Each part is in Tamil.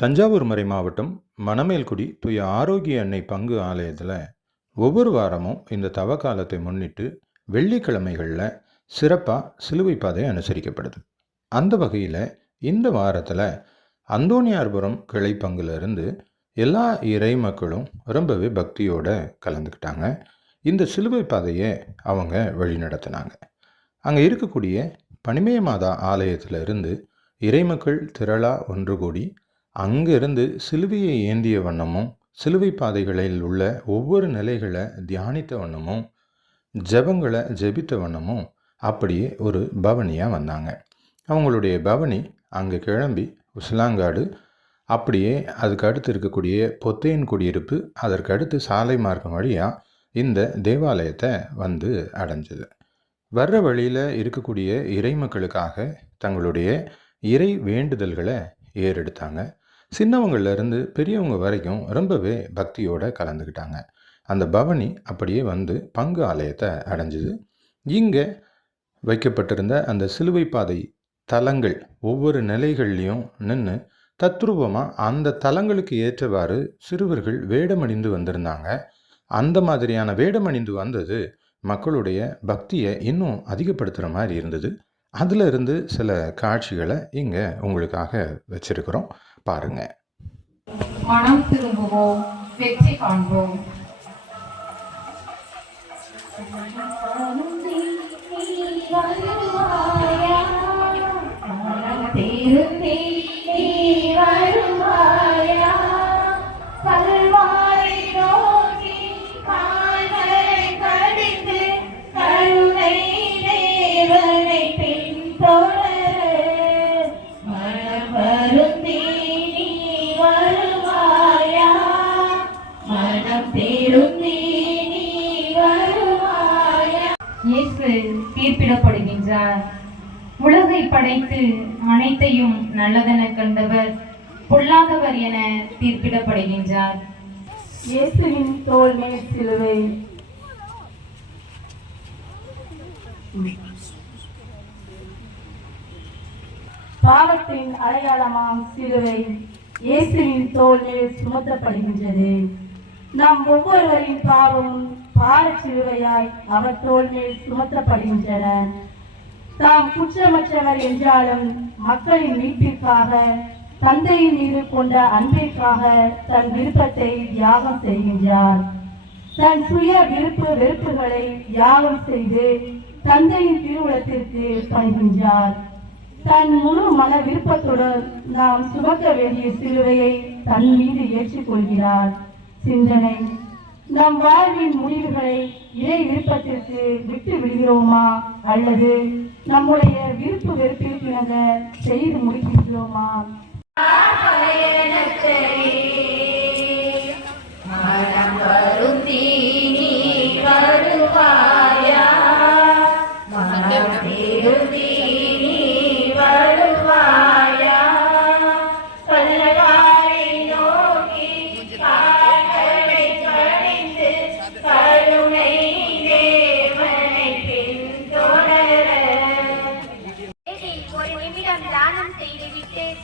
தஞ்சாவூர் மறை மாவட்டம் மணமேல்குடி தூய ஆரோக்கிய அன்னை பங்கு ஆலயத்தில் ஒவ்வொரு வாரமும் இந்த தவ காலத்தை முன்னிட்டு வெள்ளிக்கிழமைகளில் சிறப்பாக சிலுவை பாதை அனுசரிக்கப்படுது. அந்த வகையில் இந்த வாரத்தில் அந்தோணியார்புரம் கிளை பங்குலேருந்து எல்லா இறை மக்களும் ரொம்பவே பக்தியோடு கலந்துக்கிட்டாங்க. இந்த சிலுவை பாதையை அவங்க வழிநடத்தினாங்க. அங்கே இருக்கக்கூடிய பனிமய மாதா ஆலயத்தில் இருந்து இறைமக்கள் திரளாக ஒன்று கூடி அங்கிருந்து சிலுவையை ஏந்திய வண்ணமும் சிலுவை பாதைகளில் உள்ள ஒவ்வொரு நிலைகளை தியானித்த வண்ணமும் ஜபங்களை ஜபித்த வண்ணமும் அப்படியே ஒரு பவனியாக வந்தாங்க. அவங்களுடைய பவனி அங்கே கிளம்பி உசிலாங்காடு, அப்படியே அதுக்கு அடுத்து இருக்கக்கூடிய பொத்தையன் குடியிருப்பு, அதற்கு அடுத்து சாலை மார்க்கம் வழியாக இந்த தேவாலயத்தை வந்து அடைஞ்சது. வர்ற வழியில் இருக்கக்கூடிய இறை மக்களுக்காக தங்களுடைய இறை வேண்டுதல்களை ஏறெடுத்தாங்க. சின்னவங்கள்லேருந்து பெரியவங்க வரைக்கும் ரொம்பவே பக்தியோடு கலந்துக்கிட்டாங்க. அந்த பவனி அப்படியே வந்து பங்கு ஆலயத்தை அடைஞ்சிது. இங்கே வைக்கப்பட்டிருந்த அந்த சிலுவை பாதை தலங்கள் ஒவ்வொரு நிலைகள்லையும் நின்று தத்ரூபமாக அந்த தலங்களுக்கு ஏற்றவாறு சிறுவர்கள் வேடமணிந்து வந்திருந்தாங்க. அந்த மாதிரியான வேடமணிந்து வந்தது மக்களுடைய பக்தியை இன்னும் அதிகப்படுத்துகிற மாதிரி இருந்தது. அதில் இருந்து சில காட்சிகளை இங்கே உங்களுக்காக வச்சிருக்கிறோம், பாருங்க. மனம் திரும்புவோம், வெற்றி காண்போம். இயேசு தீர்ப்பிடப்படுகின்றார். உலகை படைத்து அனைத்தையும் நல்லதென கண்டவர் பொல்லாதவர் என தீர்ப்பிடப்படுகின்றார். இயேசுவின் தோள் மேல் சிலுவை. பாவத்தின் அடையாளமாம் சிலுவை இயேசுவின் தோள் மேல் சுமத்தப்படுகின்றது. நாம் ஒவ்வொருவரின் பாவமும் பார சிலுவையாய் அவர் தோள் மேல் சுமத்தப்படுகின்றன. தாம் குற்றமற்றவர் என்றாலும் மக்களின் மீட்பிற்காக தந்தையின் மீது கொண்ட அன்பிற்காக தன் விருப்பத்தை தியாகம் செய்கின்றார். தன் சுய விருப்பு வெறுப்புகளை தியாகம் செய்து தந்தையின் திருவுளத்திற்கு பணிகின்றார். தன் முழு மன விருப்பத்துடன் நாம் சுமக்க வேண்டிய சிலுவையை தன் மீது ஏற்றுக்கொள்கிறார். சிந்தனை: நம் வாழ்வின் முடிவுகளை இறை விருப்பத்திற்கு விட்டு விடுகிறோமா அல்லது நம்முடைய விருப்பு வெறுப்பிற்கு செய்து முடிக்கிறோமா?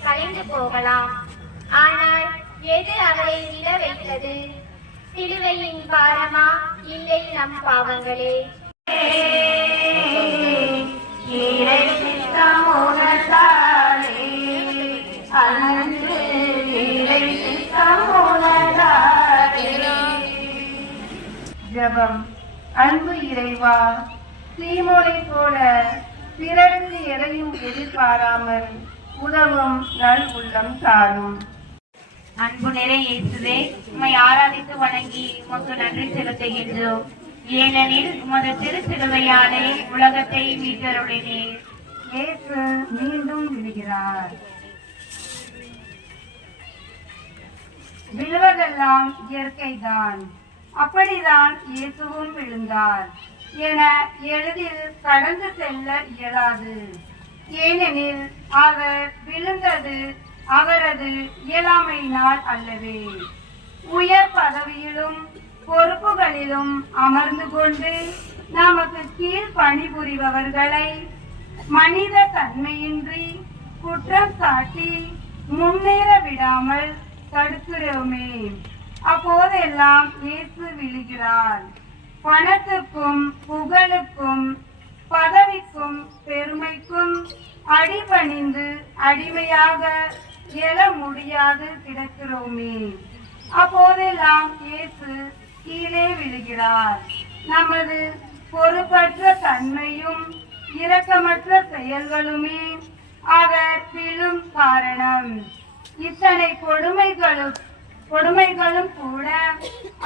கலைந்து போகலாம். ஆனால் எது அவரை விட வைத்தது? சிலுவையின் பாரமா, இல்லை நம் பாவங்களே? ஜபம். அன்பு இறைவா, சீமோனை போல பிறருக்கு எதையும் எதிர்பாராமல் உதவும் நல் உள்ளம் தாரும். அன்பு நிறை இயேசுவே, உம்மை ஆராதித்து வணங்கி உமக்கு நன்றி செலுத்துகின்றோம். ஏனெனில் உமது திருச்சிலுவையாலே உலகத்தை மீட்டருளினீர். இயேசு மீண்டும் விழுகிறார். விழுவதெல்லாம் இயற்கைதான், அப்படிதான் இயேசுவும் விழுந்தார் என எளிதில் கடந்து செல்ல இயலாது. ஏனெனில் அவர் விழுந்தது அவரது இயலாமையினால் அல்லவே. உயர் பதவியிலும் பொறுப்புகளிலும் அமர்ந்து கொண்டு நமக்கு கீழ் பணிபுரிபவர்களை மனித தன்மையின்றி குற்றம் சாட்டி முன்னேற விடாமல் தடுக்கிறோமே. அப்போதெல்லாம் இயேசு விழுகிறார். பணத்துக்கும் புகழுக்கும் பதவிக்கும் பெருமைக்கும் அடிபணிந்து அடிமையாக எழ முடியாது கிடக்கிறோமே. அப்போதெல்லாம் இயேசு கீழே விழுகிறார். நமது பொறுப்பற்ற தன்மையும் இரக்கமற்ற செயல்களுமே அவர் விழும் காரணம். இத்தனை கொடுமைகளும் கூட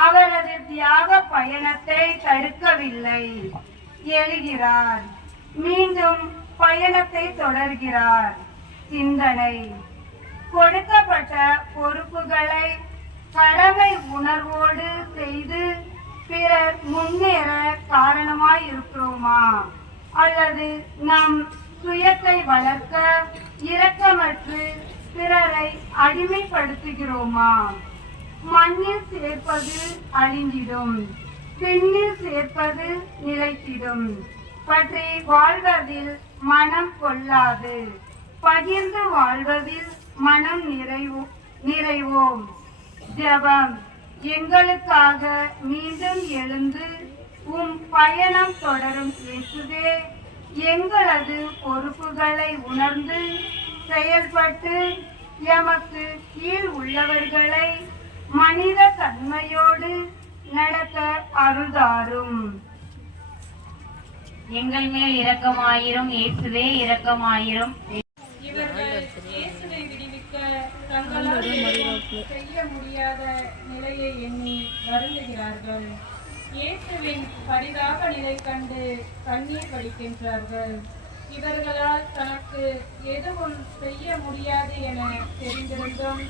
அவரது தியாக பயணத்தை தடுக்கவில்லை. எழுகிறார், மீண்டும் பயணத்தை தொடர்கிறார். சிந்தனை: கொடுக்கப்பட்ட பொறுப்புகளை கடமை உணர்வோடு செய்து பிறர் முன்னேற காரணமாயிருக்கிறோமா, அல்லது நம் சுயத்தை வளர்க்க இரக்கமற்று பிறரை அடிமைப்படுத்துகிறோமா? மண்ணில் சேர்ப்பது அழிந்திடும், பின்னில் சேர்ப்பது நிலைத்திடும். பற்றி வாழ்வதில் மனம் கொள்ளாது, பகிர்ந்து வாழ்வதில் மனம் நிறைவோம். ஜெபம்: எங்களுக்காக மீண்டும் எழுந்து உம் பயணம் தொடரும் இயேசுவே, எங்களது பொறுப்புகளை உணர்ந்து செயல்பட்டு எமக்கு கீழ் உள்ளவர்களை மனித தன்மையோடு நடத்த அருள்தாரும். எங்கள் மேல் இரக்கமாயிரும் இயேசுவே, இரக்கமாயிரும். இவர்கள் இயேசுவை விடுவிக்க தங்களால் செய்ய முடியாத நிலையை எண்ணி வருந்துகிறார்கள். இயேசுவின் பரிதாப நிலை கண்டு கண்ணீர் வடிக்கின்றார்கள். இவர்களால் தனக்கு எதுவும் செய்ய முடியாது என தெரிந்திருந்தும்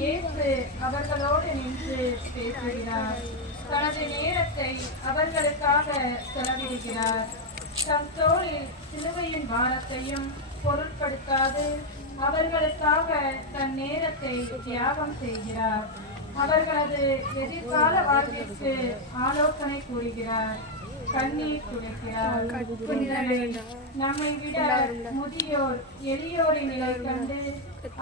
இயேசு அவர்களோடு நின்று பேசுகிறார். தனது நேரத்தை அவர்களுக்காக செலவிடுகிறார். தம் தோளில் சிலுவையின் பாரத்தையும் பொருட்படுத்தாது அவர்களுக்காக தன் நேரத்தை தியாகம் செய்கிறார். அவர்களது எதிர்கால வாழ்விற்கு ஆலோசனை கூறுகிறார், கண்ணீர் துடைக்கிறார். நம்மை விட முதியோர் எளியோரின் நிலை கண்டு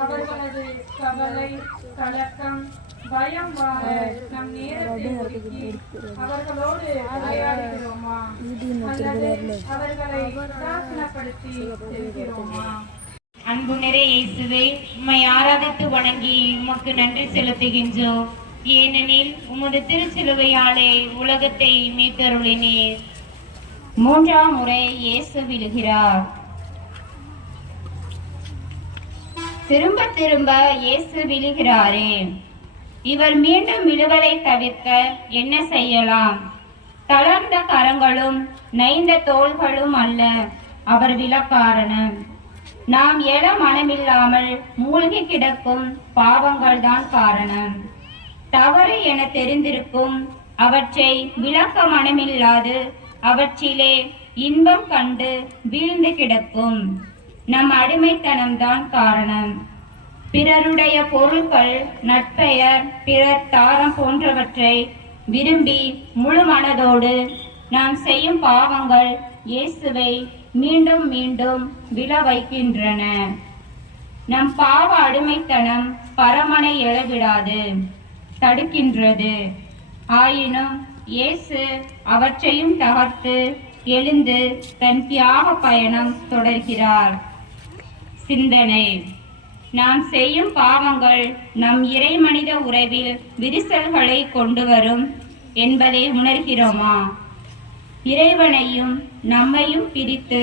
அவர்களது கவலை, கலக்கம், பயம் வாழ நம் நேரத்தை ஒதுக்கி அவர்களோடு விளையாடுகிறோமா, அல்லது அவர்களை உதாசீனப்படுத்தி செல்கிறோமா? அன்பு நிறை இயேசுவே, உம்மை ஆராதித்து வணங்கி உமக்கு நன்றி செலுத்துகின்றோம். ஏனெனில் உமது திருச்சிலுவையாலே உலகத்தை மீட்டருளினீர். மூன்றாம் முறை இயேசு விழுகிறார். திரும்ப திரும்ப இயேசு விழுகிறாரே, இவர் மீண்டும் விழுவதை தவிர்க்க என்ன செய்யலாம்? தளர்ந்த கரங்களும் நைந்த தோள்களும் அல்ல அவர் விழ காரணம். நாம் எழ மனமில்லாமல் மூழ்கி கிடக்கும் பாவங்கள் தான் காரணம். தவறு என தெரிந்திருக்கும் அவற்றை விளக்க மனமில்லாது அவற்றிலே இன்பம் கண்டு வீழ்ந்து கிடக்கும் நம் அடிமைத்தனம்தான் காரணம். பிறருடைய பொருட்கள், நட்பெயர், பிறர் தாரம் போன்றவற்றை விரும்பி முழு மனதோடு நாம் செய்யும் பாவங்கள் இயேசுவை மீண்டும் மீண்டும் விழ வைக்கின்றன. நம் பாவ அடிமைத்தனம் பரமனை எழவிடாது, தடுக்கின்றது. ஆயினும் இயேசு அவற்றையும் தகர்த்து எழுந்து தன் தியாக பயணம் தொடர்கிறார். சிந்தனை: நாம் செய்யும் பாவங்கள் நம் இறை மனித உறவில் விரிசல்களை கொண்டு வரும் என்பதை உணர்கிறோமா? இறைவனையும் நம்மையும் பிரித்து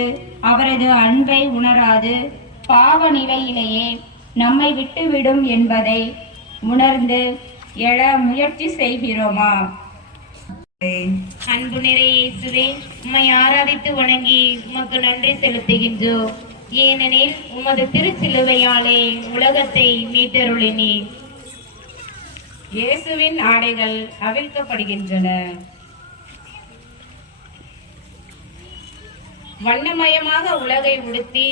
அவரது அன்பை உணராது பாவ நிலையிலேயே நம்மை விட்டுவிடும் என்பதை உணர்ந்து எழ முயற்சி செய்கிறோமா? அன்பு நிறை இயேசுவே, உம்மை ஆராதித்து வணங்கி உமக்கு நன்றி செலுத்துகின்றோம். ஏனெனில் உமது திருச்சிலுவையாலே உலகத்தை மீட்டருளினீர். இயேசுவின் ஆடைகள் அவிழ்க்கப்படுகின்றன. வண்ணமயமாக உலகை உடுத்தி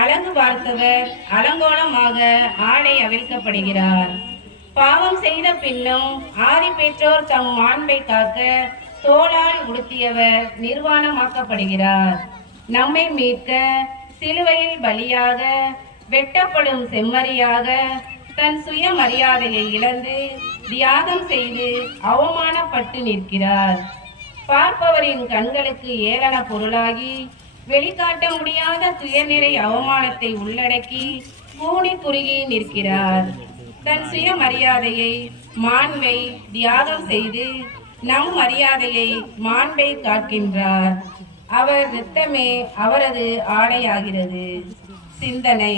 அழகு பார்த்தவர் அலங்கோலமாக ஆடை அவிழ்க்கப்படுகிறார். பாவம் செய்த பின்னும் ஆதி பெற்றோர் தம் மாண்பை காக்க தோளால் உடுத்தியவர் நிர்வாணமாக்கப்படுகிறார். நம்மை மீட்க சிலுவையில் பலியாக, வெட்டப்படும் செம்மறியாக, தன் சுயமரியாதையை இழந்து தியாகம் செய்து அவமானப்பட்டு நிற்கிறார். பார்ப்பவரின் கண்களுக்கு ஏளன பொருளாகி வெளிக்காட்ட முடியாத துயர்நிலை அவமானத்தை உள்ளடக்கி கூனி குறுகி நிற்கிறார். தன் சுயமரியாதையை மாண்பை தியாகம் செய்து நம் மரியாதையை மாண்பை காக்கின்றார். அவர் இரத்தமே அவரது ஆடையாகிறது. சிந்தனை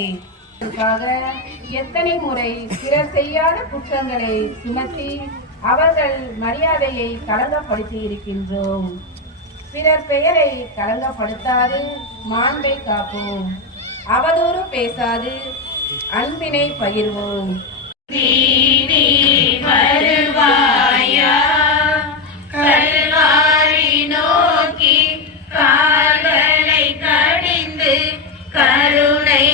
எத்தனை முறை பிறர் செய்யாத குற்றங்களை சுமத்தி அவர்கள் மரியாதையை களங்கப்படுத்தி இருக்கின்றோம். பிறர் பெயரை களங்கப்படுத்தாது மாண்பை காப்போம். அவதூறு பேசாது அன்பினை பகிர்வோம். வருவாயா கல்வாரி நோக்கி கால்களை கடிந்து கருணை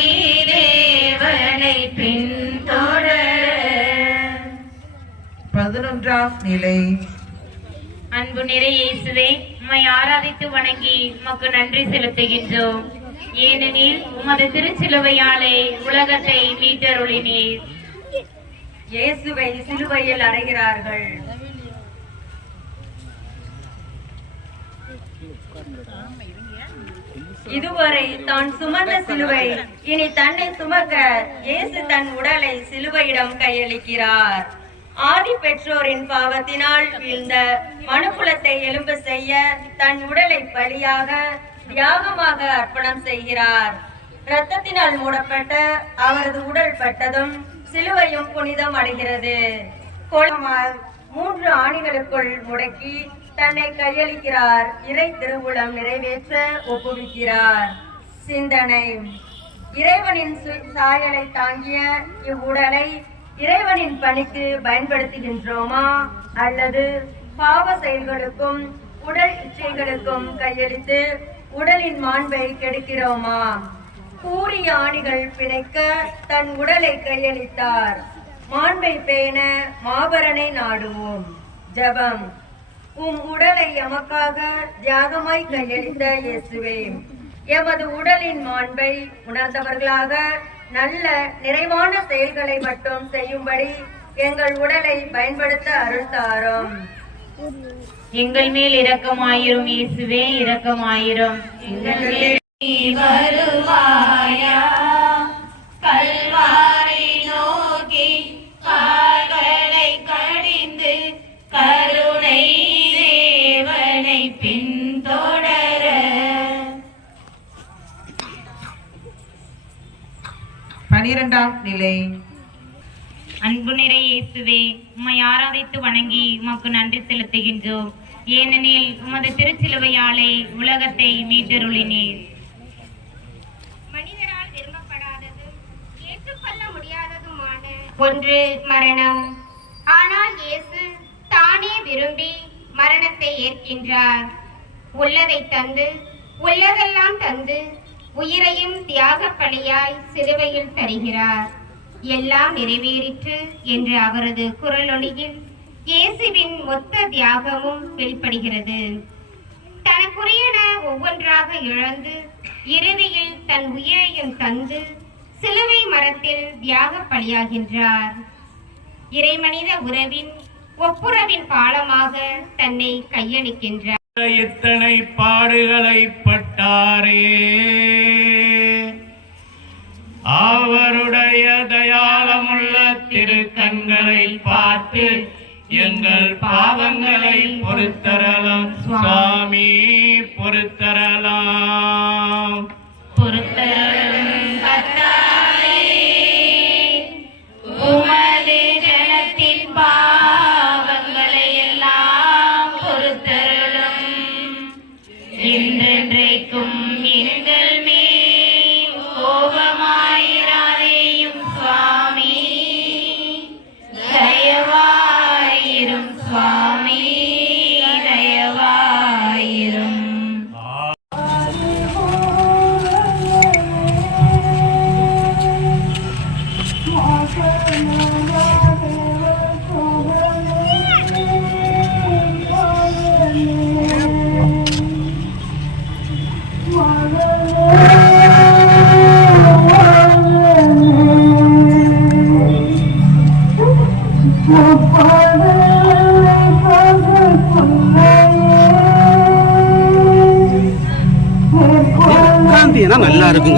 தேவனை பின்தொடர. 11ஆம் நிலை. அன்பு நிறை இயேசுவே, உம்மை ஆராதித்து வணங்கி உமக்கு நன்றி செலுத்துகின்றோம். ஏனெனில் உமது திருச்சிலுவையாலே உலகத்தை மீட்டருளினீர். இயேசுவை சிலுவையில் அறைகிறார்கள். இதுவரை தான் சுமந்த சிலுவை இனி தன்னை சுமக்க இயேசு தன் உடலை சிலுவையிடம் கையளிக்கிறார். ஆதி பெற்றோரின் பாவத்தினால் வீழ்ந்த மனுக்குலத்தை எழும்ப செய்ய தன் உடலை பலியாக தியாகமாக அர்ப்பணம் செய்கிறார். இரத்தத்தினால் மூடப்பட்ட அவரது உடல் பட்டதும் சிலுவையும் புனிதம் அடைகிறது. கோலமால் 3 ஆணிகளுக்குள் முடக்கி தன்னை கையளிக்கிறார். இறை திருவுளம் நிறைவேற்ற ஒப்புவிக்கிறார். சிந்தனை. இறைவனின் சாயலை தாங்கிய இவ்வுடலை இறைவனின் பணிக்கு பயன்படுத்துகின்றோமா அல்லது பாவ செயல்களுக்கும் உடல் இச்சைகளுக்கும் கையளித்து உடலின் மாண்பை கெடுக்கிறோமா? கூறிய ஆணிகள் பிணைக்க தன் உடலை கையளித்தார். மாண்பை பேண மாபரனை நாடுவோம். ஜெபம். உம் உடலை எமக்காக தியாகமாய் கையளித்த இயேசுவே, எமது உடலின் மாண்பை உணர்ந்தவர்களாக நல்ல நிறைவான செயல்களை மட்டும் செய்யும்படி எங்கள் உடலை பயன்படுத்த அருள் தாரும். எங்கள் மேல் இரக்கமாயிரும் இயேசுவே, இரக்கமாயிரும். எங்கள் மேல் வருவாயா கல்வாரி நோக்கி கால்களை கடிந்து கருணை தேவனை பின்தொடர. 12ஆம் நிலை. அன்பு நிறை இயேசுவே, உம்மை ஆராதித்து வணங்கி உமக்கு நன்றி செலுத்துகின்றோம். ஏனெனில் உமது திருச்சிலுவையாலே உலகத்தை மீட்டருளினீர். மனிதரால் விரும்பப்படாததும் ஏற்றுக்கொள்ள முடியாததுமான ஒன்று மரணம். ஆனால் இயேசு தானே விரும்பி மரணத்தை ஏற்கின்றார். உள்ளதை தந்து உள்ளதெல்லாம் தந்து உயிரையும் தியாக பலியாய் சிலுவையில் தருகிறார். எல்லாம் நிறைவேறிற்று என்ற அவரது குரலொலியில் இயேசுவின் மொத்த தியாகமும் வெளிப்படுகிறது. தனக்குரியன ஒவ்வொன்றாக இழந்து இறுதியில் தன் உயிரையும் தந்து சிலுவை மரத்தில் தியாக பலியாகின்றார். இறைமனித உறவின் ஒப்புரவின் பாலமாக தன்னை கையளிக்கின்றார். இத்தனை பாடுகளை பட்டாரே, அவருடைய தயாளமுள்ள திருக்கண்களை பார்த்து எங்கள் பாவங்களை பொறுத்தரலாம் சுவாமி, பொறுத்தரலாம். உமது ஜனத்தின் பாவங்களை எல்லாம் பொறுத்தருளும். என்றென்றைக்கும் எங்கள் மேல் கோபமாயிராதேயும் சுவாமி, தயவாயிரும் சுவாமி, தயவாயிரும். காந்தினா நல்லா இருக்குங்க.